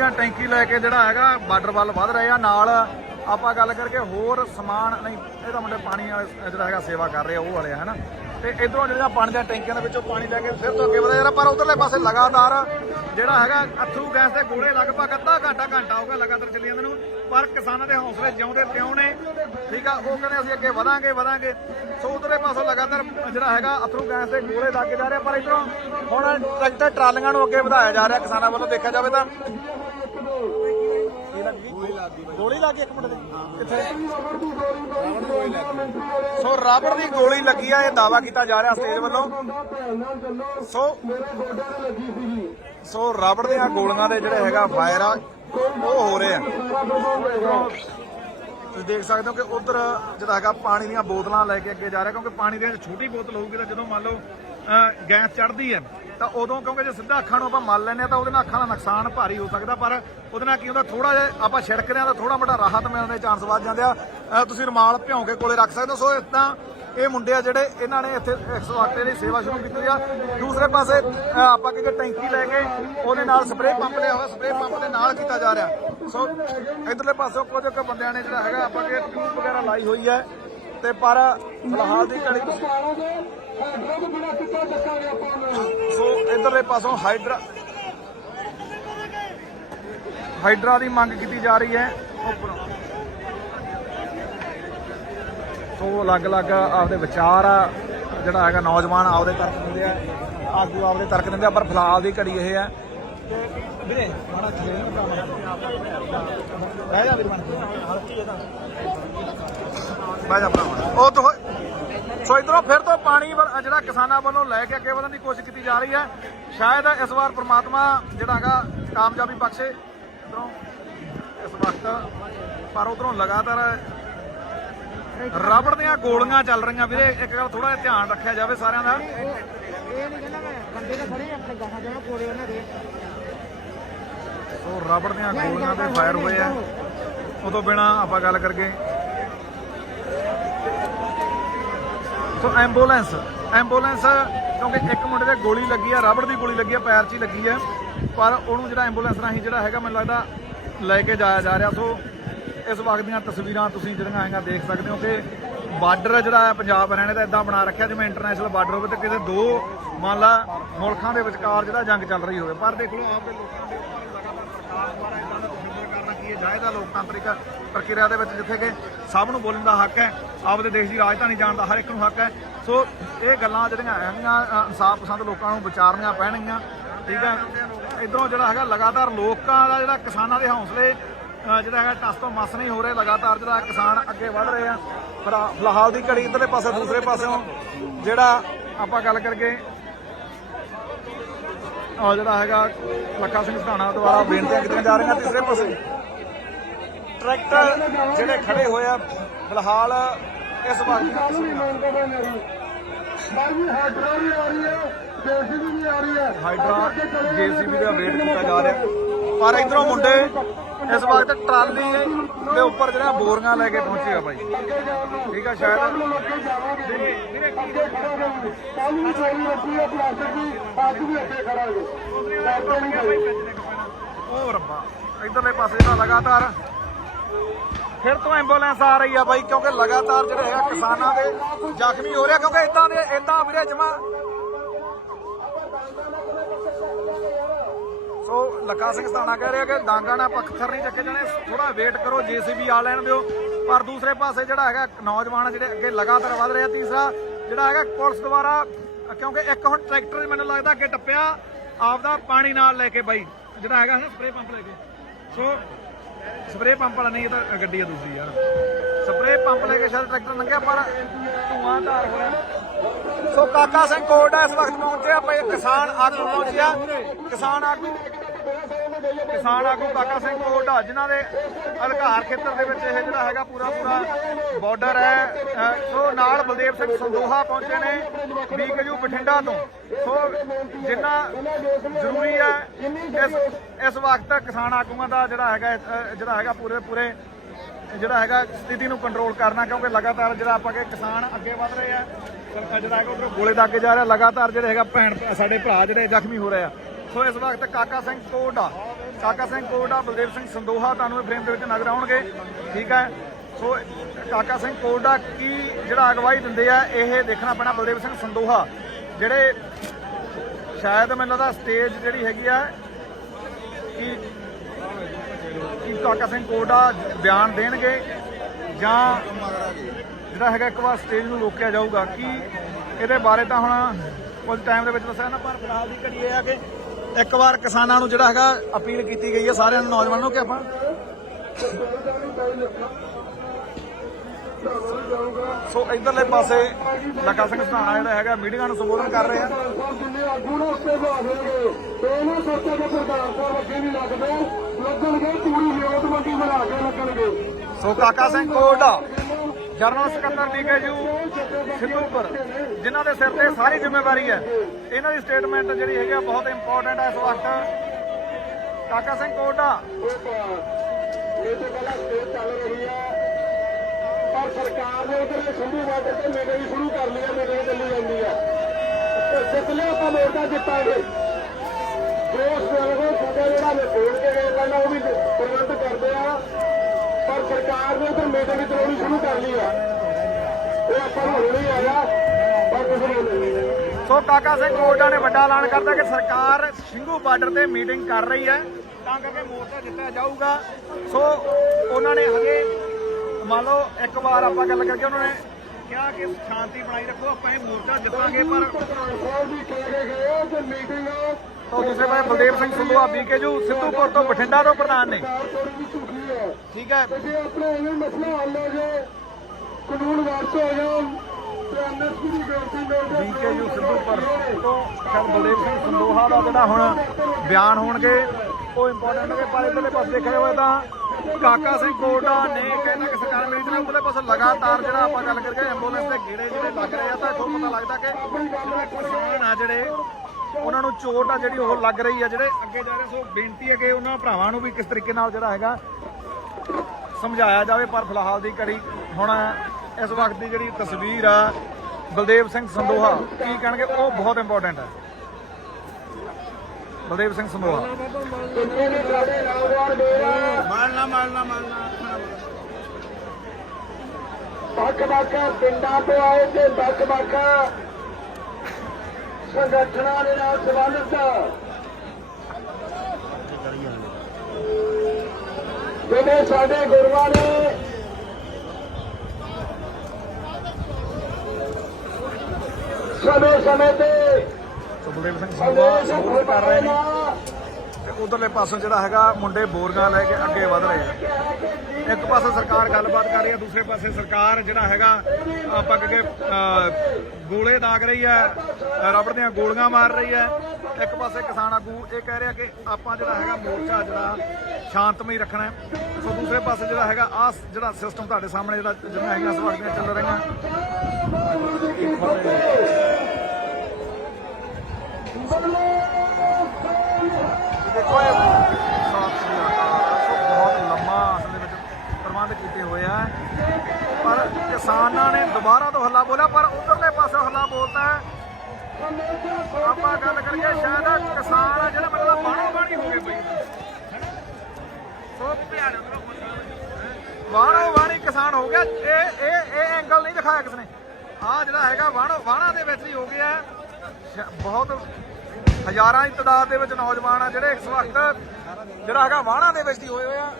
ਦੀਆਂ ਟੈਂਕੀ ਲੈ ਕੇ ਜਿਹੜਾ ਹੈਗਾ ਬਾਰਡਰ ਵੱਲ ਵੱਧ ਰਹੇ ਆ ਨਾਲ ਆਪਾਂ ਗੱਲ ਕਰਕੇ ਹੋਰ ਸਮਾਨ ਨਹੀਂ ਇਹ ਤਾਂ ਮੁੰਡੇ ਪਾਣੀ ਵਾਲੇ ਜਿਹੜਾ ਹੈਗਾ ਸੇਵਾ ਕਰ ਰਹੇ ਆ ਉਹ ਵਾਲੇ ਹਨਾ? ਤੇ ਇਧਰੋਂ ਜਿਹੜੀਆਂ ਪਾਣੀ ਦੀਆਂ ਟੈਂਕੀਆਂ ਦੇ ਵਿੱਚੋਂ ਪਾਣੀ ਲੈ ਕੇ ਫਿਰ ਤੋਂ ਅੱਗੇ ਵਧਿਆ ਜਾ ਪਰ ਉਧਰਲੇ ਪਾਸੇ ਲਗਾਤਾਰ ਜਿਹੜਾ ਹੈਗਾ ਅਥਰੂ ਗੈਸ ਦੇ ਗੋਲੇ ਲਗਭਗ ਅੱਧਾ ਘੰਟਾ ਘੰਟਾ ਹੋ ਗਿਆ ਲਗਾਤਾਰ ਚੱਲੀ ਜਾਂਦੇ ਨੂੰ ਪਰ ਕਿਸਾਨਾਂ ਦੇ ਹੌਸਲੇ ਜਿਉਂਦੇ ਤਿਉਂ ਨੇ ਠੀਕ ਆ? ਉਹ ਕਹਿੰਦੇ ਅਸੀਂ ਅੱਗੇ ਵਧਾਂਗੇ ਵਧਾਂਗੇ। ਸੋ ਉਧਰਲੇ ਪਾਸੋਂ ਲਗਾਤਾਰ ਜਿਹੜਾ ਹੈਗਾ ਅਥਰੂ ਗੈਸ ਦੇ ਗੋਲੇ ਲੱਗੇ ਜਾ ਰਹੇ ਆ, ਪਰ ਇਧਰੋਂ ਹੁਣ ਟਰੈਕਟਰ ਟਰਾਲੀਆਂ ਨੂੰ ਅੱਗੇ ਵਧਾਇਆ ਜਾ ਰਿਹਾ ਕਿਸਾਨਾਂ ਵੱਲੋਂ ਦੇਖਿਆ ਜਾਵੇ ਤਾਂ। ਲੱਗੀ ਗੋਲੀ ਲੱਗ ਗਈ ਇੱਕ ਮਿੰਟ ਦੇ। ਕਿੱਥੇ? ਸੋ ਰਾਬੜ ਦੀ ਗੋਲੀ ਲੱਗੀ ਆ ਇਹ ਦਾਵਾ ਕੀਤਾ ਜਾ ਰਿਹਾ ਸਟੇਜ ਵੱਲੋਂ। ਸੋ ਸੋ ਰਾਬੜ ਦੀਆਂ ਗੋਲੀਆਂ ਦੇ ਜਿਹੜੇ ਹੈਗਾ ਫਾਇਰ ਆ ਉਹ ਹੋ ਰਹੇ ਆ। ਤੁਸੀਂ ਦੇਖ ਸਕਦੇ ਹੋ ਕਿ ਉਧਰ ਜਿਹੜਾ ਹੈਗਾ ਪਾਣੀ ਦੀਆਂ ਬੋਤਲਾਂ ਲੈ ਕੇ ਅੱਗੇ ਜਾ ਰਿਹਾ ਕਿਉਂਕਿ ਪਾਣੀ ਦੇ ਵਿੱਚ ਛੋਟੀ ਬੋਤਲ ਹੋਊਗੀ ਤਾਂ ਜਦੋਂ ਮੰਨ ਲਓ ਅਹ, ਗੈਸ ਚੜਦੀ ਹੈ ਤਾਂ ਉਦੋਂ ਕਿਉਂਕਿ ਜੇ ਸਿੱਧਾ ਅੱਖਾਂ ਨੂੰ ਆਪਾਂ ਮੰਨ ਲੈਂਦੇ ਆ ਤਾਂ ਉਹਦੇ ਨਾਲ ਅੱਖਾਂ ਦਾ ਨੁਕਸਾਨ ਭਾਰੀ ਹੋ ਸਕਦਾ, ਪਰ ਉਹਦੇ ਨਾਲ ਕੀ ਹੁੰਦਾ ਥੋੜਾ ਜਿਹਾ ਆਪਾਂ ਛਿੜਕਦੇ ਆ ਤਾਂ ਥੋੜਾ ਮੋਟਾ ਰਾਹਤ ਮਿਲਣ ਦੇ ਚਾਂਸ ਵੱਧ ਜਾਂਦੇ ਆ। ਤੁਸੀਂ ਰੁਮਾਲ ਭਿਉਂ ਕੇ ਕੋਲੇ ਰੱਖ ਸਕਦੇ ਹੋ। ਸੋ ਇਦਾਂ ਇਹ ਮੁੰਡੇ ਆ ਜਿਹੜੇ ਇਹਨਾਂ ਨੇ ਇੱਥੇ 108 ਦੀ ਸੇਵਾ ਸ਼ੁਰੂ ਕੀਤੀ ਆ। ਦੂਸਰੇ ਪਾਸੇ ਆਪਾਂ ਕਿ ਟੈਂਕੀ ਲੈ ਕੇ ਉਹਦੇ ਨਾਲ ਸਪਰੇਅ ਪੰਪ ਲਿਆ ਹੋਇਆ, ਸਪਰੇਅ ਪੰਪ ਦੇ ਨਾਲ ਕੀਤਾ ਜਾ ਰਿਹਾ। ਸੋ ਇਧਰਲੇ ਪਾਸੇ ਕੁਝ ਕੁ ਬੰਦਿਆਂ ਨੇ ਜਿਹੜਾ ਹੈਗਾ ਆਪਾਂ ਕਿ ਟਿਊਬ ਵਗੈਰਾ ਲਾਈ ਹੋਈ ਹੈ। ਤੇ ਪਰ ਫਿਲਹਾਲ ਦੀ ਘੜੀ ਸੋ ਇਧਰਲੇ ਪਾਸੋਂ ਹਾਈਡਰਾ ਹਾਈਡਰਾ ਦੀ ਮੰਗ ਕੀਤੀ ਜਾ ਰਹੀ ਹੈ। ਸੋ ਅਲੱਗ-ਅਲੱਗ ਆਪਦੇ ਵਿਚਾਰ ਆ ਜਿਹੜਾ ਹੈਗਾ ਨੌਜਵਾਨ ਆਪਦੇ ਤਰਕ ਦਿੰਦੇ ਆ ਆਗੂ ਆਪਦੇ ਤਰਕ ਦਿੰਦੇ ਆ ਪਰ ਫਿਲਹਾਲ ਦੀ ਘੜੀ ਇਹ ਹੈ ਕਿ ਵੀਰੇ ਮਾੜਾ ਖੇਲ ਨੂੰ ਰਹਿ ਜਾ ਵੀਰੇ ਬਣ ਕੇ। ਬਹਿ ਜਾ ਭਰਾ ਉਹ ਤੋਂ ਸੋ ਇਧਰੋਂ ਫਿਰ ਤੋਂ ਪਾਣੀ ਜਿਹੜਾ ਕਿਸਾਨਾਂ ਵੱਲੋਂ ਲੈ ਕੇ ਅੱਗੇ ਵਧਣ ਦੀ ਕੋਸ਼ਿਸ਼ ਕੀਤੀ ਜਾ ਰਹੀ ਹੈ। ਸ਼ਾਇਦ ਇਸ ਵਾਰ ਪ੍ਰਮਾਤਮਾ ਜਿਹੜਾ ਹੈਗਾ ਕਾਮਯਾਬੀ ਬਖਸ਼ੇ। ਇਧਰੋਂ ਇਸ ਵਕਤ ਪਰ ਉਧਰੋਂ ਲਗਾਤਾਰ ਰਬੜ ਦੀਆਂ ਗੋਲੀਆਂ ਚੱਲ ਰਹੀਆਂ ਵੀਰੇ। ਇੱਕ ਗੱਲ ਥੋੜਾ ਜਿਹਾ ਧਿਆਨ ਰੱਖਿਆ ਜਾਵੇ ਸਾਰਿਆਂ ਦਾ। ਇਹ ਨਹੀਂ ਕਹਿੰਦਾ ਮੈਂ ਬੰਦੇ ਤਾਂ ਖੜੇ ਆ ਆਪਣੇ ਗਾਹਾਂ ਜਾਣਾ ਕੋਲੇ ਉਹਨਾਂ ਦੇ। ਸੋ ਰਬੜ ਦੀਆਂ ਗੋਲੀਆਂ ਤੇ ਫਾਇਰ ਹੋਏ ਆ। ਉਦੋਂ ਬਿਨਾ ਆਪਾਂ ਗੱਲ ਕਰਕੇ ਸੋ ਐਂਬੂਲੈਂਸ ਐਂਬੂਲੈਂਸ ਕਿਉਂਕਿ ਇੱਕ ਮੁੰਡੇ ਦੇ ਗੋਲੀ ਲੱਗੀ ਆ, ਰਬੜ ਦੀ ਗੋਲੀ ਲੱਗੀ ਆ, ਪੈਰ 'ਚ ਹੀ ਲੱਗੀ ਆ, ਪਰ ਉਹਨੂੰ ਜਿਹੜਾ ਐਂਬੂਲੈਂਸ ਰਾਹੀਂ ਜਿਹੜਾ ਹੈਗਾ ਮੈਨੂੰ ਲੱਗਦਾ ਲੈ ਕੇ ਜਾਇਆ ਜਾ ਰਿਹਾ। ਸੋ ਇਸ ਵਕਤ ਦੀਆਂ ਤਸਵੀਰਾਂ ਤੁਸੀਂ ਜਿਹੜੀਆਂ ਹੈਗਾ ਦੇਖ ਸਕਦੇ ਹੋ ਕਿ ਬਾਰਡਰ ਜਿਹੜਾ ਹੈ ਪੰਜਾਬ ਹਰਿਆਣੇ ਦਾ ਇਦਾਂ ਬਣਾ ਰੱਖਿਆ, ਜਿਵੇਂ ਇੰਟਰਨੈਸ਼ਨਲ ਬਾਰਡਰ ਹੋਵੇ ਤੇ ਕਿਸੇ ਦੋ ਮੰਨ ਲਾ ਮੁਲਕਾਂ ਦੇ ਵਿਚਕਾਰ ਜਿਹੜਾ ਜੰਗ ਚੱਲ ਰਹੀ ਹੋਵੇ। ਪਰ ਦੇਖ ਲਓ ਆਪਦੇ ਲੋਕਾਂ ਦੇ ਉੱਪਰ ਲਗਾਤਾਰ ਸਰਕਾਰ ਦੁਆਰਾ ਇਦਾਂ ਦਾ ਤਸਵੀਰ ਕਰਨਾ ਕੀ ਹੈ, ਜਾਇਦਾ ਲੋਕਤਾਂਤਰਿਕ ਪ੍ਰਕਿਰਿਆ ਦੇ ਵਿੱਚ ਜਿੱਥੇ ਕਿ ਸਭ ਨੂੰ ਬੋਲਣ ਦਾ ਹੱਕ ਹੈ, ਆਪਦੇ ਦੇਸ਼ ਦੀ ਰਾਜਧਾਨੀ ਜਾਣ ਦਾ ਹਰ ਇੱਕ ਨੂੰ ਹੱਕ ਹੈ। ਸੋ ਇਹ ਗੱਲਾਂ ਜਿਹੜੀਆਂ ਹੈਗੀਆਂ ਇਨਸਾਫ ਪਸੰਦ ਲੋਕਾਂ ਨੂੰ ਵਿਚਾਰਨੀਆਂ ਪੈਣਗੀਆਂ, ਠੀਕ ਹੈ? ਇਧਰੋਂ ਜਿਹੜਾ ਹੈਗਾ ਲਗਾਤਾਰ ਲੋਕਾਂ ਦਾ ਜਿਹੜਾ ਕਿਸਾਨਾਂ ਦੇ ਹੌਸਲੇ ਜਿਹੜਾ ਹੈਗਾ ਟਸ ਤੋਂ ਮਸ ਨਹੀਂ ਹੋ ਰਹੇ, ਲਗਾਤਾਰ ਜਿਹੜਾ ਕਿਸਾਨ ਅੱਗੇ ਵੱਧ ਰਹੇ ਆ। ਪਰ ਫਿਲਹਾਲ ਦੀ ਘੜੀ ਇਧਰਲੇ ਪਾਸੇ, ਦੂਸਰੇ ਪਾਸਿਓਂ ਜਿਹੜਾ ਆਪਾਂ ਗੱਲ ਕਰਕੇ ਆ ਜਿਹੜਾ ਹੈਗਾ ਲੱਖਾ ਸਿੰਘ ਧਾਣਾ ਦੁਆਰਾ ਬੇਨਤੀਆਂ ਕੀਤੀਆਂ ਜਾ ਰਹੀਆਂ, ਤੀਸਰੇ ਪਾਸੇ। ਟਰੈਕਟਰ ਜਿਹੜੇ ਖੜੇ ਹੋਏ ਆ ਫਿਲਹਾਲ ਇਸ ਬਾਜੀ ਹਾਈਡਰਾ ਵੀ ਆ ਰਹੀ ਹੈ ਜੇਸੀਬੀ ਵੀ ਆ ਰਹੀ ਹੈ। ਹਾਈਡਰਾ ਜੀਸੀਬੀ ਦਾ ਵੇਟ ਕੀਤਾ ਜਾ ਰਿਹਾ। ਪਰ ਇਧਰੋਂ ਮੁੰਡੇ ਇਸ ਵਕਤ ਟਰਾਲੀ ਦੇ ਉੱਪਰ ਜਿਹੜਾ ਬੋਰੀਆਂ ਲੈ ਕੇ ਪਹੁੰਚੇ ਆ ਬਾਈ ਠੀਕ ਆ ਸ਼ਾਇਦ ਉਹ ਰੱਬਾ ਇਧਰਲੇ ਪਾਸੇ ਜਿਹੜਾ ਲਗਾਤਾਰ ਫਿਰ ਤੋਂ ਐਂਬੂਲੈਂਸ ਆ ਰਹੀ ਆ ਬਾਈ, ਕਿਉਂਕਿ ਲਗਾਤਾਰ ਜਿਹੜੇ ਹੈਗਾ ਕਿਸਾਨਾਂ ਦੇ ਜ਼ਖਮੀ ਹੋ ਰਿਹਾ ਕਿਉਂਕਿ ਇਦਾਂ ਦੇ ਇਦਾਂ ਵੀਰੇ ਜਮਾ। ਸੋ ਲੱਖਾ ਸਿੰਘ ਸਤਾਣਾ ਕਹਿ ਰਿਹਾ ਕਿ ਡਾਂਗਾ ਨਾਲ ਪੱਥਰ ਨਹੀਂ ਚੱਕੇ ਜਾਣੇ ਥੋੜਾ ਵੇਟ ਕਰੋ ਜੀਸੀਬੀ ਆ ਲੈਣ ਦਿਓ। ਪਰ ਦੂਸਰੇ ਪਾਸੇ ਜਿਹੜਾ ਹੈਗਾ ਨੌਜਵਾਨ ਜਿਹੜੇ ਅੱਗੇ ਲਗਾਤਾਰ ਵਧ ਰਿਹਾ ਤੀਸਰਾ ਜਿਹੜਾ ਹੈਗਾ ਪੁਲਿਸ ਦੁਆਰਾ, ਕਿਉਂਕਿ ਇੱਕ ਹੁਣ ਟਰੈਕਟਰ ਮੈਨੂੰ ਲੱਗਦਾ ਅੱਗੇ ਟੱਪਿਆ, ਆਪਦਾ ਪਾਣੀ ਨਾਲ ਲੈ ਕੇ ਬਾਈ, ਜਿਹੜਾ ਹੈਗਾ ਸਪਰੇ ਪੰਪ ਲੈ ਕੇ। ਸੋ ਸਪਰੇ ਪੰਪ ਵਾਲਾ ਨਹੀਂ, ਇਹ ਤਾਂ ਗੱਡੀ ਆ ਦੂਸਰੀ ਯਾਰ। ਸਪਰੇ ਪੰਪ ਲੈ ਕੇ ਸ਼ਾਇਦ ਟਰੈਕਟਰ ਲੰਘਿਆ, ਪਰ ਧੂਆਂ ਹੋ ਰਿਹਾ ਸੋ ਕਾਕਾ ਸਿੰਘ ਕੋਟਾ ਇਸ ਵਕਤ ਪਹੁੰਚਿਆ ਪਏ ਕਿਸਾਨ ਆਗੂ ਪਹੁੰਚਿਆ। ਕਿਸਾਨ ਆਗੂ ਕਿਸਾਨ ਆਗੂ ਕਾਕਾ ਸਿੰਘ ਕੋਟਾ, ਜਿਨ੍ਹਾਂ ਦੇ ਅਧਿਕਾਰ ਖੇਤਰ ਦੇ ਵਿੱਚ ਇਹ ਜਿਹੜਾ ਹੈਗਾ ਪੂਰਾ ਪੂਰਾ ਬਾਰਡਰ ਹੈ ਸੋ ਨਾਲ ਬਲਦੇਵ ਸਿੰਘ ਸੰਦੋਹਾ ਪਹੁੰਚੇ ਨੇ ਬੀਕਯੂ ਬਠਿੰਡਾ ਤੋਂ। ਸੋ ਜਿੰਨਾ ਜ਼ਰੂਰੀ ਹੈ, ਇਸ ਇਸ ਵਕਤ ਕਿਸਾਨ ਆਗੂਆਂ ਦਾ ਜਿਹੜਾ ਹੈਗਾ ਜਿਹੜਾ ਹੈਗਾ ਪੂਰੇ ਪੂਰੇ, ਜਿਹੜਾ ਹੈਗਾ ਸਥਿਤੀ ਨੂੰ ਕੰਟਰੋਲ ਕਰਨਾ, ਕਿਉਂਕਿ ਲਗਾਤਾਰ ਜਿਹੜਾ ਆਪਾਂ ਕਿ ਕਿਸਾਨ ਅੱਗੇ ਵਧ ਰਹੇ ਆ ਜਿਹੜਾ ਹੈਗਾ ਉਧਰੋਂ ਗੋਲੇ ਦਾਗੇ ਜਾ ਰਿਹਾ ਲਗਾਤਾਰ ਜਿਹੜੇ ਹੈਗਾ ਭੈਣ, ਸਾਡੇ ਭਰਾ ਜਿਹੜੇ ਜ਼ਖਮੀ ਹੋ ਰਹੇ ਆ। ਸੋ ਇਸ ਵਕਤ ਕਾਕਾ ਸਿੰਘ ਕੋਟਾ ਕਾਕਾ ਸਿੰਘ ਕੋਟਾ ਬਲਦੇਵ ਸਿੰਘ ਸੰਦੋਹਾ ਤੁਹਾਨੂੰ ਇਹ ਫਰੇਮ ਦੇ ਵਿੱਚ ਨਜ਼ਰ ਆਉਣਗੇ। ਠੀਕ ਹੈ? ਸੋ ਕਾਕਾ ਸਿੰਘ ਕੋਟਾ ਕੀ ਜਿਹੜਾ ਅਗਵਾਈ ਦਿੰਦੇ ਆ, ਇਹ ਦੇਖਣਾ ਪੈਣਾ ਬਲਦੇਵ ਸਿੰਘ ਸੰਦੋਹਾ, ਜਿਹੜੇ ਸ਼ਾਇਦ ਮੈਨੂੰ ਲੱਗਦਾ ਸਟੇਜ ਜਿਹੜੀ ਹੈਗੀ ਆ, ਕਿ ਕਿ ਕਾਕਾ ਸਿੰਘ ਕੋਟਾ ਬਿਆਨ ਦੇਣਗੇ ਜਾਂ ਜਿਹੜਾ ਹੈਗਾ ਇੱਕ ਵਾਰ ਸਟੇਜ ਨੂੰ ਰੋਕਿਆ ਜਾਊਗਾ, ਕਿ ਇਹਦੇ ਬਾਰੇ ਤਾਂ ਹੁਣ ਕੁਝ ਟਾਈਮ ਦੇ ਵਿੱਚ ਦੱਸਿਆ ਨਾ, ਪਰ ਫਿਲਹਾਲ ਦੀ ਘੜੀ ਇਹ ਆ ਕਿ ਇੱਕ ਵਾਰ ਕਿਸਾਨਾਂ ਨੂੰ ਜਿਹੜਾ ਹੈਗਾ ਅਪੀਲ ਕੀਤੀ ਗਈ ਹੈ ਸਾਰਿਆਂ ਨੂੰ, ਨੌਜਵਾਨਾਂ ਨੂੰ ਕਿ ਆਪਾਂ ਸੋ ਇਧਰਲੇ ਪਾਸੇ ਲੱਗਾ ਸਿੰਘ ਸਧਾਣਾ ਜਿਹੜਾ ਹੈਗਾ, ਮੀਡੀਆ ਨੂੰ ਸੰਬੋਧਨ ਕਰ ਰਹੇ ਆ। ਸੋ ਕਾਕਾ ਸਿੰਘ ਕੋਟਾ ਜਨਰਲ ਸਕੱਤਰ ਡੀਕੇਯੂ ਸਿੱਧੂਪੁਰ ਜਿਨ੍ਹਾਂ ਦੇ ਸਿਰ ਤੇ ਸਾਰੀ ਜ਼ਿੰਮੇਵਾਰੀ ਹੈ। ਇਹਨਾਂ ਦੀ ਸਟੇਟਮੈਂਟ ਜਿਹੜੀ ਹੈਗੀ ਆ, ਬਹੁਤ ਇੰਪੋਰਟੈਂਟ ਹੈ ਇਸ ਵਕਤ। ਕਾਕਾ ਸਿੰਘ ਕੋਟਾ। ਇਹ ਤੇ ਪਹਿਲਾਂ ਸਟੇਜ ਚੱਲ ਰਹੀ ਹੈ ਪਰ ਸਰਕਾਰ ਨੇ ਉਧਰ ਸੰਧੂ ਬਾਰਡਰ ਤੇ ਵੀ ਸ਼ੁਰੂ ਕਰ ਲਈ ਹੈ ਮੀਟਿੰਗ ਚੱਲੀ ਜਾਂਦੀ ਹੈ ਤੇ ਜਿੱਤ ਲਿਆ ਆਪਾਂ ਮੋਰਚਾ ਜਿੱਤਾਂਗੇ। ਜੋ ਸਵੇਰੇ ਸਾਡਾ ਜਿਹੜਾ ਮੈਂ ਬੋਲ ਕੇ ਗਏ, ਪਹਿਲਾਂ ਉਹ ਵੀ ਪ੍ਰਬੰਧ ਕਰਦੇ ਆ। ਪਰ ਸਰਕਾਰ ਨੇ ਉਧਰ ਮੀਟਿੰਗ ਚਲਾਉਣੀ ਸ਼ੁਰੂ ਕਰ ਲਈ ਆ। ਉਹ ਆਪਾਂ ਨੂੰ ਹੁਣ ਆਇਆ ਪਰ ਕੁਝ ਨਹੀਂ ਸੋ ਕਾਕਾ ਸਿੰਘ ਕੋਟਾ ਨੇ ਵੱਡਾ ਐਲਾਨ ਕਰਦਾ ਕਿ ਸਰਕਾਰ ਸਿੰਘੂ ਬਾਰਡਰ ਤੇ ਮੀਟਿੰਗ ਕਰ ਰਹੀ ਹੈ ਤਾਂ ਕਰਕੇ ਮੋਰਚਾ ਜਿੱਤਿਆ ਜਾਊਗਾ। ਸੋ ਉਹਨਾਂ ਨੇ ਹਜੇ ਮੰਨ ਲਓ ਇੱਕ ਵਾਰ ਆਪਾਂ ਗੱਲ ਕਰਕੇ ਉਹਨਾਂ ਨੇ ਕਿਹਾ ਕਿ ਸ਼ਾਂਤੀ ਬਣਾਈ ਰੱਖੋ ਆਪਾਂ ਇਹ ਮੋਰਚਾ ਜਿੱਤਾਂਗੇ ਪਰ ਵੀ ਕਹਿ ਗਏ ਕਿ ਮੀਟਿੰਗ ਤੋਂ ਦੂਸਰੇ ਪਾਸੇ ਬਲਦੇਵ ਸਿੰਘ ਸੰਧੂਆ ਬੀਕੇਜੂ ਸਿੱਧੂਪੁਰ ਤੋਂ ਬਠਿੰਡਾ ਤੋਂ ਪ੍ਰਧਾਨ ਨੇ। ਠੀਕ ਹੈ। ਜੇ ਆਪਣਾ ਐਵੇਂ ਮਸਲਾ ਹੱਲ ਹੋ ਜਾਏ ਕਾਨੂੰਨ ਵਾਰਸ ਹੋ ਜਾਣ ਤੇ ਐਮਐਸਪੀ ਦੀ ਮਿਲ ਸਿੱਧੂਪੁਰ ਤੋਂ ਸ਼ਾਇਦ ਬਲਦੇਵ ਸਿੰਘ ਸੰਦੋਹਾ ਦਾ ਜਿਹੜਾ ਹੁਣ ਬਿਆਨ ਹੋਣਗੇ ਉਹ ਇੰਪੋਰਟੈਂਟ ਨੇ ਪਰ ਇਧਰਲੇ ਪਾਸੇ ਦੇਖਿਆ ਜਾਵੇ ਤਾਂ ਕਾਕਾ ਸਿੰਘ ਕੋਟਾ ਨੇ ਕਹਿੰਦਾ ਕਿ ਸਰਕਾਰ ਮੇਰੀ ਤਰ੍ਹਾਂ ਉਧਰਲੇ ਪਾਸੇ ਲਗਾਤਾਰ ਜਿਹੜਾ ਆਪਾਂ ਗੱਲ ਕਰਕੇ ਐਂਬੂਲੈਂਸ ਦੇ ਗੇੜੇ ਜਿਹੜੇ ਲੱਗ ਰਹੇ ਆ ਤਾਂ ਇੱਥੋਂ ਪਤਾ ਲੱਗਦਾ ਕਿ ਕਿਸਾਨ ਆ ਜਿਹੜੇ ਉਹਨਾਂ ਨੂੰ ਚੋਟ ਆ ਜਿਹੜੀ ਉਹ ਲੱਗ ਰਹੀ ਆ ਜਿਹੜੇ ਅੱਗੇ ਜਾ ਰਹੇ ਸੋ ਬੇਨਤੀ ਹੈ ਕਿ ਉਹਨਾਂ ਭਰਾਵਾਂ ਨੂੰ ਵੀ ਕਿਸ ਤਰੀਕੇ ਨਾਲ ਜਿਹੜਾ ਹੈਗਾ ਸਮਝਾਇਆ ਜਾਵੇ ਪਰ ਫਿਲਹਾਲ ਦੀ ਘੜੀ ਹੁਣ ਇਸ ਵਕਤ ਦੀ ਜਿਹੜੀ ਤਸਵੀਰ ਆ ਬਲਦੇਵ ਸਿੰਘ ਸੰਦੋਹਾ ਕੀ ਕਹਿਣਗੇ? ਉਹ ਬਹੁਤ ਇੰਪੋਰਟੈਂਟ ਹੈ। ਬਲਦੇਵ ਸਿੰਘ ਸੰਦੋਹਾ। ਮਾਰਨਾ ਮਾਰਨਾ ਮਾਰਨਾ। ਵੱਖ-ਵੱਖ ਪਿੰਡਾਂ ਤੋਂ ਆਏ ਤੇ ਵੱਖ-ਵੱਖ ਸੰਗਠਨਾਂ ਦੇ ਨਾਲ ਸੰਬੰਧਿਤ ਜਿਹੜੇ ਸਾਡੇ ਗੁਰੂਆਂ ਨੇ ਸਮੇਂ ਸਮੇਂ ਤੇ ਸੁਖਦੇਵ ਸਿੰਘ ਸੰਦੋਹਾ ਸੰਦੇਸ਼ ਕਰ ਰਹੇ ਨੇ ਤੇ ਉਧਰਲੇ ਪਾਸੋਂ ਜਿਹੜਾ ਹੈਗਾ ਮੁੰਡੇ ਬੋਰੀਆਂ ਲੈ ਕੇ ਅੱਗੇ ਵਧ ਰਹੇ ਆ। ਇੱਕ ਪਾਸੇ ਸਰਕਾਰ ਗੱਲਬਾਤ ਕਰ ਰਹੀ ਹੈ, ਦੂਸਰੇ ਪਾਸੇ ਸਰਕਾਰ ਜਿਹੜਾ ਹੈਗਾ ਆਪਾਂ ਕਹੇ ਗੋਲੇ ਦਾਗ ਰਹੀ ਹੈ, ਰਬੜ ਦੀਆਂ ਗੋਲੀਆਂ ਮਾਰ ਰਹੀ ਹੈ। ਇੱਕ ਪਾਸੇ ਕਿਸਾਨ ਆਗੂ ਇਹ ਕਹਿ ਰਿਹਾ ਕਿ ਆਪਾਂ ਜਿਹੜਾ ਹੈਗਾ ਮੋਰਚਾ ਜਿਹੜਾ ਸ਼ਾਂਤਮਈ ਰੱਖਣਾ ਹੈ। ਸੋ ਦੂਸਰੇ ਪਾਸੇ ਜਿਹੜਾ ਹੈਗਾ ਆ ਜਿਹੜਾ ਸਿਸਟਮ ਤੁਹਾਡੇ ਸਾਹਮਣੇ ਜਿਹੜਾ ਜਿਹੜਾ ਹੈਗਾ ਇਸ ਚੱਲ ਰਹੀਆਂ। ਦੇਖੋ ਇਹ ਸਤਿ ਸ੍ਰੀ ਅਕਾਲ। ਸੋ ਬਹੁਤ ਲੰਮਾ ਅਸਲ ਦੇ ਵਿੱਚ ਪ੍ਰਬੰਧ ਕੀਤੇ ਹੋਏ ਆ। ਪਰ ਕਿਸਾਨਾਂ ਨੇ ਦੁਬਾਰਾ ਤੋਂ ਹੱਲਾ ਬੋਲਿਆ ਪਰ ਉਧਰਲੇ ਪਾਸੇ ਹੱਲਾ ਬੋਲਦਾ ਹੈ। ਆਪਾਂ ਗੱਲ ਕਰੀਏ ਸ਼ਾਇਦ ਕਿਸਾਨ ਆ ਜਿਹੜਾ ਮਤਲਬ ਬਾਣੋ ਬਾਣੀ ਹੋ ਗਏ ਬਈ। ਸੋ ਬਾਣੋ ਬਾਣੀ ਕਿਸਾਨ ਹੋ ਗਿਆ। ਇਹ ਇਹ ਇਹ ਐਂਗਲ ਨਹੀਂ ਦਿਖਾਇਆ ਕਿਸਨੇ। ਆ ਜਿਹੜਾ ਹੈਗਾ ਵਾਣੋ ਵਾਣਾ ਦੇ ਵਿੱਚ ਹੀ ਹੋ ਗਿਆ। ਬਹੁਤ ਹਜ਼ਾਰਾਂ ਦੀ ਤਾਦਾਦ ਦੇ ਵਿੱਚ ਨੌਜਵਾਨ ਆ ਜਿਹੜੇ ਇਸ ਵਕਤ ਜਿਹੜਾ ਹੈਗਾ ਵਾਹਣਾ ਦੇ ਵਿੱਚ ਹੀ ਹੋਏ ਹੋਏ ਆ।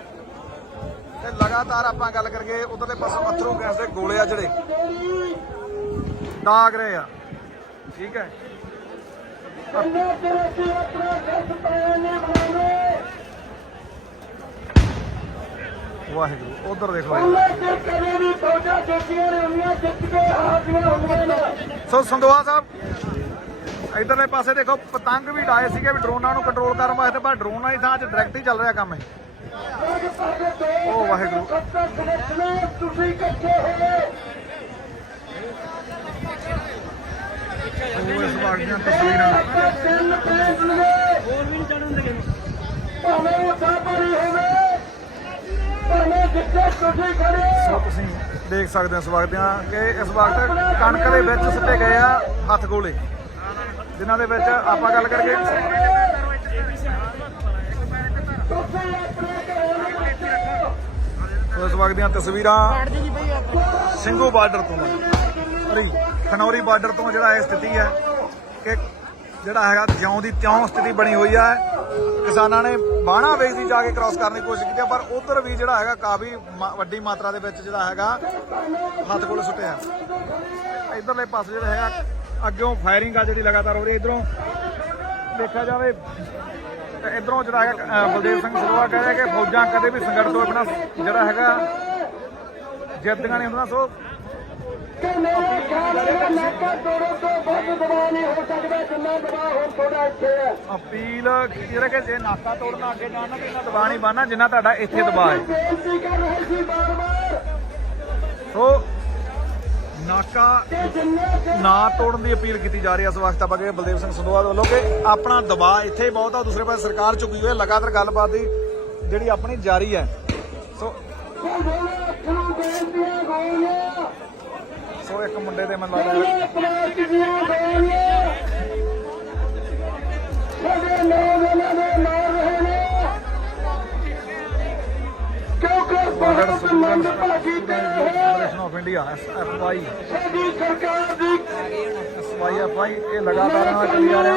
ਤੇ ਲਗਾਤਾਰ ਆਪਾਂ ਗੱਲ ਕਰੀਏ, ਉਧਰਲੇ ਪਾਸੋਂ ਅਥਰੂ ਗੈਸ ਦੇ ਗੋਲੇ ਆ ਜਿਹੜੇ। ਦਾਗ ਰਹੇ ਆ। ਠੀਕ ਹੈ। ਵਾਹਿਗੁਰੂ, ਉਧਰ ਦੇਖੋ ਜੀ। ਸੋ ਸੰਦੋਆ ਸਾਹਿਬ, ਇਧਰਲੇ ਪਾਸੇ ਦੇਖੋ, ਪਤੰਗ ਵੀ ਡਾਏ ਸੀਗੇ ਵੀ ਡਰੋਨਾਂ ਨੂੰ ਕੰਟਰੋਲ ਕਰਨ ਵਾਸਤੇ, ਪਰ ਡਰੋਨਾਂ ਦੀ ਥਾਂ 'ਚ ਡਾਇਰੈਕਟ ਹੀ ਚੱਲ ਰਿਹਾ ਕੰਮ ਇਹ। ਵਾਹਿਗੁਰੂ। ਤੁਸੀਂ ਇਕੱਠੇ ਹੋਏ ਉਹ ਇਸ ਵਕਤ ਦੀਆਂ ਤਸਵੀਰਾਂ। ਤਿੰਨ ਪੇਜ ਲਗੇ ਹੋਰ ਵੀ ਨਹੀਂ ਚੜਨ ਦੇ ਭਾਵੇਂ ਉਹ ਸਾਪਰੀ ਹੋਵੇ ਭਾਵੇਂ ਜਿੱਥੇ ਤੁਸੀਂ ਖੜੇ ਸੋ ਤੁਸੀਂ ਦੇਖ ਸਕਦੇ ਹੋ ਇਸ ਵਕਤ ਦੀਆਂ ਕਿ ਇਸ ਵਕਤ ਕਣਕ ਦੇ ਵਿੱਚ ਸਿੱਟੇ ਗਏ ਆ ਹੱਥ ਗੋਲੇ। ਜਿਨ੍ਹਾਂ ਦੇ ਵਿੱਚ ਆਪਾਂ ਗੱਲ ਕਰਕੇ ਇਸ ਵਕਤ ਦੀਆਂ ਤਸਵੀਰਾਂ। ਸਿੰਘੂ ਬਾਰਡਰ ਤੋਂ। ਸੌਰੀ ਖਨੌਰੀ ਬਾਰਡਰ ਤੋਂ ਜਿਹੜਾ ਇਹ ਸਥਿਤੀ ਹੈ ਕਿ ਜਿਹੜਾ ਹੈਗਾ ਜਿਉਂ ਦੀ ਤਿਉਂ ਸਥਿਤੀ ਬਣੀ ਹੋਈ ਹੈ। ਕਿਸਾਨਾਂ ਨੇ ਬਾਣਾ ਵੇਚਦੀ ਜਾ ਕੇ ਕ੍ਰਾਸ ਕਰਨ ਦੀ ਕੋਸ਼ਿਸ਼ ਕੀਤੀ ਪਰ ਉਧਰ ਵੀ ਜਿਹੜਾ ਹੈਗਾ ਕਾਫੀ ਵੱਡੀ ਮਾਤਰਾ ਦੇ ਵਿੱਚ ਜਿਹੜਾ ਹੈਗਾ ਹੱਥ ਕੋਲ ਸੁੱਟਿਆ। ਇਧਰਲੇ ਪਾਸੇ ਜਿਹੜਾ ਹੈਗਾ ਅੱਗਿਓਂ ਫਾਇਰਿੰਗ ਆ ਜਿਹੜੀ ਲਗਾਤਾਰ ਹੋ ਰਹੀ ਹੈ ਇਧਰੋਂ ਦੇਖਿਆ ਜਾਵੇ ਤੇ ਇਧਰੋਂ ਜਿਹੜਾ ਹੈਗਾ ਬਲਦੇਵ ਸਿੰਘ ਸਰਵਾ ਕਹਿ ਰਿਹਾ ਕਿ ਫੌਜਾਂ ਕਦੇ ਵੀ ਸੰਗਠਨ ਤੋਂ ਆਪਣਾ ਜਿਹੜਾ ਹੈਗਾ, ਜਿੱਤਦੀਆਂ ਨਹੀਂ ਹੁੰਦੀਆਂ, ਸੋ ਕਿ ਮੇਰੇ ਖਿਆਲ ਨਾਲ ਨਾਕਾ ਤੋੜੋ ਤੋਂ ਵੱਧ ਦਬਾਅ ਨਹੀਂ ਹੋ ਸਕਦਾ ਜਿੰਨਾ ਦਬਾਅ ਹੁਣ ਤੁਹਾਡਾ ਇੱਥੇ ਹੈ ਅਪੀਲ ਜਿਹੜੇ ਕਿ ਜੇ ਨਾਕਾ ਤੋੜਨਾ ਅੱਗੇ ਜਾਣਾ ਤੇ ਇਹਨਾਂ ਦਬਾਅ ਨਹੀਂ ਬਾਨਾ ਜਿੰਨਾ ਤੁਹਾਡਾ ਇੱਥੇ ਦਬਾਅ ਹੈ। ਸੋ ਨਾਕਾ ਨਾ ਤੋੜਨ ਦੀ ਅਪੀਲ ਕੀਤੀ ਜਾ ਰਹੀ ਹੈ। ਇਸ ਵਕਤ ਆਪਾਂ ਕਿ ਬਲਦੇਵ ਸਿੰਘ ਸੰਧਵਾ ਵੱਲੋਂ ਕਿ ਆਪਣਾ ਦਬਾਅ ਇੱਥੇ ਹੀ ਬਹੁਤ ਆ, ਦੂਸਰੇ ਪਾਸੇ ਸਰਕਾਰ ਝੁਕੀ ਹੋਈ ਹੈ। ਲਗਾਤਾਰ ਗੱਲਬਾਤ ਦੀ ਜਿਹੜੀ ਆਪਣੀ ਜਾਰੀ ਹੈ। ਸੋ ਸੋ ਇੱਕ ਮੁੰਡੇ ਦੇ ਮੈਨੂੰ ਲੱਗਦਾ ਆਫ ਇੰਡੀਆ ਸਾਡੀ ਸਰਕਾਰ ਦੀ ਐਫਆਈ ਐਫਆਈ ਇਹ ਲਗਾਤਾਰ ਨਾਲ ਚੱਲੀ ਜਾ ਰਿਹਾ।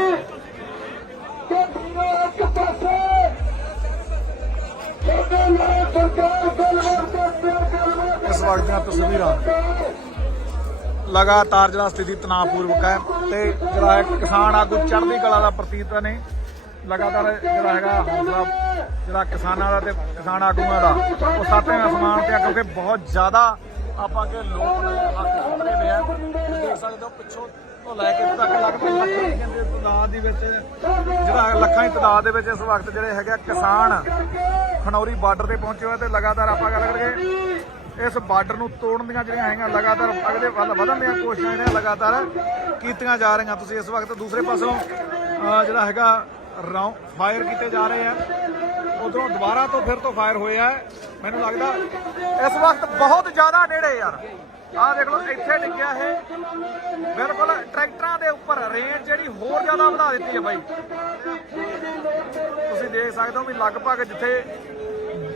ਕਿ ਪੂਰਾ ਇੱਕ ਪਾਸੇ ਸਾਡੇ ਨਾਲ ਸਰਕਾਰ ਗੱਲਬਾਤ ਕਰਦੇ ਗੱਲਬਾਤ ਇਸ ਵਕਤ ਦੀਆਂ ਤਸਵੀਰਾਂ। ਲਗਾਤਾਰ ਜਿਹੜਾ ਸਥਿਤੀ ਤਣਾਅਪੂਰਵਕ ਹੈ ਤੇ ਜਿਹੜਾ ਕਿਸਾਨ ਆਗੂ ਚੜ੍ਹਦੀ ਕਲਾ ਦਾ ਪ੍ਰਤੀਤ ਨੇ ਲਗਾਤਾਰ ਜਿਹੜਾ ਹੈਗਾ ਹੌਸਲਾ, ਜਿਹੜਾ ਕਿਸਾਨਾਂ ਦਾ ਤੇ ਕਿਸਾਨ ਆਗੂਆਂ ਦਾ, ਉਹ ਸੱਤਵੇਂ ਅਸਮਾਨ ਤੇ ਆ ਕਿਉਂਕਿ ਬਹੁਤ ਜ਼ਿਆਦਾ ਆਪਾਂ ਕੇ ਲੋਕ ਨੇ ਹੱਥ ਖੜੇ ਹੋਏ ਦੇਖ ਸਕਦੇ ਹੋ, ਪਿੱਛੋਂ ਤੋਂ ਲੈ ਕੇ ਤੱਕ ਲਗਭਗ ਲੱਖਾਂ ਦੀ ਗਿਣਤੀ ਦੀ ਤਾਦਾਦ ਦੇ ਵਿੱਚ। ਜਿਹੜਾ ਹੈ ਲੱਖਾਂ ਦੀ ਤਾਦਾਦ ਦੇ ਵਿੱਚ ਇਸ ਵਕਤ ਜਿਹੜੇ ਹੈਗੇ ਆ ਕਿਸਾਨ ਖਨੌਰੀ ਬਾਰਡਰ ਤੇ ਪਹੁੰਚੇ ਹੋਏ ਤੇ ਲਗਾਤਾਰ ਆਪਾਂ ਗੱਲ ਕਰੀਏ, ਇਸ ਬਾਰਡਰ ਨੂੰ ਤੋੜਨ ਦੀਆਂ ਜਿਹੜੀਆਂ ਹੈਗੀਆਂ ਲਗਾਤਾਰ ਅਗਲੇ ਵੱਲ ਵਧਣ ਦੀਆਂ ਕੋਸ਼ਿਸ਼ਾਂ ਜਿਹੜੀਆਂ ਲਗਾਤਾਰ ਕੀਤੀਆਂ ਜਾ ਰਹੀਆਂ। ਤੁਸੀਂ ਇਸ ਵਕਤ ਦੂਸਰੇ ਪਾਸੋਂ ਜਿਹੜਾ ਹੈਗਾ ਫਾਇਰ ਕੀਤੇ ਜਾ ਰਹੇ ਆ। ਉਧਰੋਂ ਦੁਬਾਰਾ ਤੋਂ ਫਿਰ ਤੋਂ ਫਾਇਰ ਹੋਇਆ ਆ। ਮੈਨੂੰ ਲੱਗਦਾ ਇਸ ਵਕਤ ਬਹੁਤ ਜ਼ਿਆਦਾ ਨੇੜੇ ਯਾਰ। ਆਹ ਦੇਖ ਲਓ, ਇੱਥੇ ਡਿੱਗਿਆ ਇਹ। ਬਿਲਕੁਲ ਟਰੈਕਟਰਾਂ ਦੇ ਉੱਪਰ ਰੇਂਜ ਜਿਹੜੀ ਹੋਰ ਜ਼ਿਆਦਾ ਵਧਾ ਦਿੱਤੀ ਹੈ ਬਾਈ। ਤੁਸੀਂ ਦੇਖ ਸਕਦੇ ਹੋ ਵੀ ਲਗਭਗ ਜਿੱਥੇ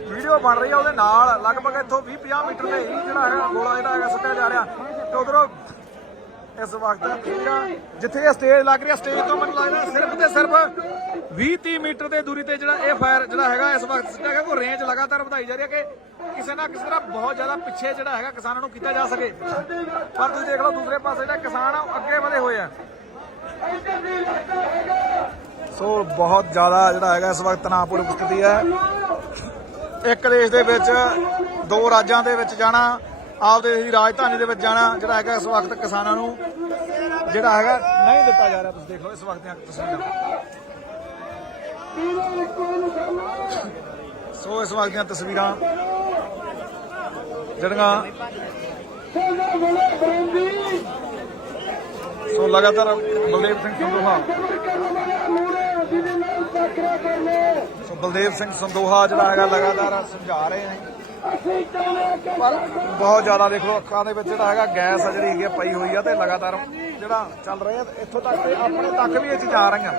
ਵੀਡੀਓ ਬਣ ਰਹੀ ਆ, ਉਹਦੇ ਨਾਲ ਲਗਭਗ ਇੱਥੋਂ 20 50 ਮੀਟਰ ਤੇ ਹੀ ਜਿਹੜਾ ਹੈਗਾ ਗੋਲਾ ਜਿਹੜਾ ਹੈਗਾ ਸੁੱਟਿਆ ਜਾ ਰਿਹਾ ਤੇ ਉਧਰੋਂ ਇਸ ਵਕਤ ਠੀਕ ਜਿੱਥੇ ਇਹ ਸਟੇਜ ਲੱਗ ਰਹੀ ਸਟੇਜ ਤੋਂ ਮੈਨੂੰ ਲੱਗਦਾ ਸਿਰਫ ਤੇ ਸਿਰਫ 20 30 ਮੀਟਰ ਦੇ ਦੂਰੀ ਤੇ ਜਿਹੜਾ ਇਹ ਫਾਇਰ ਜਿਹੜਾ ਹੈਗਾ, ਇਸ ਵਕਤ ਸੁੱਟਿਆ ਗਿਆ ਉਹ ਰੇਂਜ ਲਗਾਤਾਰ ਵਧਾਈ ਜਾ ਰਹੀ ਹੈ ਕਿ ਕਿਸੇ ਨਾ ਕਿਸੇ ਤਰ੍ਹਾਂ ਬਹੁਤ ਜ਼ਿਆਦਾ ਪਿੱਛੇ ਜਿਹੜਾ ਹੈਗਾ ਕਿਸਾਨਾਂ ਨੂੰ ਕੀਤਾ ਜਾ ਸਕੇ। ਪਰ ਤੁਸੀਂ ਦੇਖ ਲਓ, ਦੂਸਰੇ ਪਾਸੇ ਜਿਹੜਾ ਕਿਸਾਨ ਆ, ਉਹ ਅੱਗੇ ਵਧੇ ਹੋਏ ਆ। ਸੋ ਬਹੁਤ ਜ਼ਿਆਦਾ ਜਿਹੜਾ ਹੈਗਾ ਇਸ ਵਕਤ ਤਣਾਅਪੂਰਵਕ ਸਥਿਤੀ ਹੈ। ਇੱਕ ਦੇਸ਼ ਦੇ ਵਿੱਚ ਦੋ ਰਾਜਾਂ ਦੇ ਵਿੱਚ ਜਾਣਾ ਆਪਦੇ ਦੀ ਰਾਜਧਾਨੀ ਦੇ ਵਿੱਚ ਜਾਣਾ, ਜਿਹੜਾ ਹੈਗਾ ਇਸ ਵਕਤ ਕਿਸਾਨਾਂ ਨੂੰ, ਜਿਹੜਾ ਹੈਗਾ ਨਹੀਂ ਦਿੱਤਾ ਜਾ ਰਿਹਾ। ਤੁਸੀਂ ਦੇਖ ਲਓ, ਇਸ ਵਕਤ ਦੀਆਂ ਤਸਵੀਰਾਂ ਸੋ ਇਸ ਵਕਤ ਦੀਆਂ ਤਸਵੀਰਾਂ, ਜਿਹੜੀਆਂ ਸੋ ਲਗਾਤਾਰ ਬਲਦੇਵ ਸਿੰਘ ਸੰਦੋਹਾ। ਸੋ ਬਲਦੇਵ ਸਿੰਘ ਸੰਦੋਹਾ ਜਿਹੜਾ ਹੈਗਾ ਲਗਾਤਾਰ ਸਮਝਾ ਰਹੇ ਨੇ। ਬਹੁਤ ਜ਼ਿਆਦਾ ਦੇਖ ਲਓ ਅੱਖਾਂ ਦੇ ਵਿੱਚ ਜਿਹੜਾ ਹੈਗਾ ਗੈਸ ਆ ਜਿਹੜੀ ਹੈਗੀ ਆ ਪਈ ਹੋਈ ਆ ਤੇ ਲਗਾਤਾਰ ਜਿਹੜਾ ਚੱਲ ਰਿਹਾ, ਇੱਥੋਂ ਤੱਕ ਆਪਣੇ ਤੱਕ ਵੀ ਇਹ ਚੀਜ਼ਾਂ ਆ ਰਹੀਆਂ।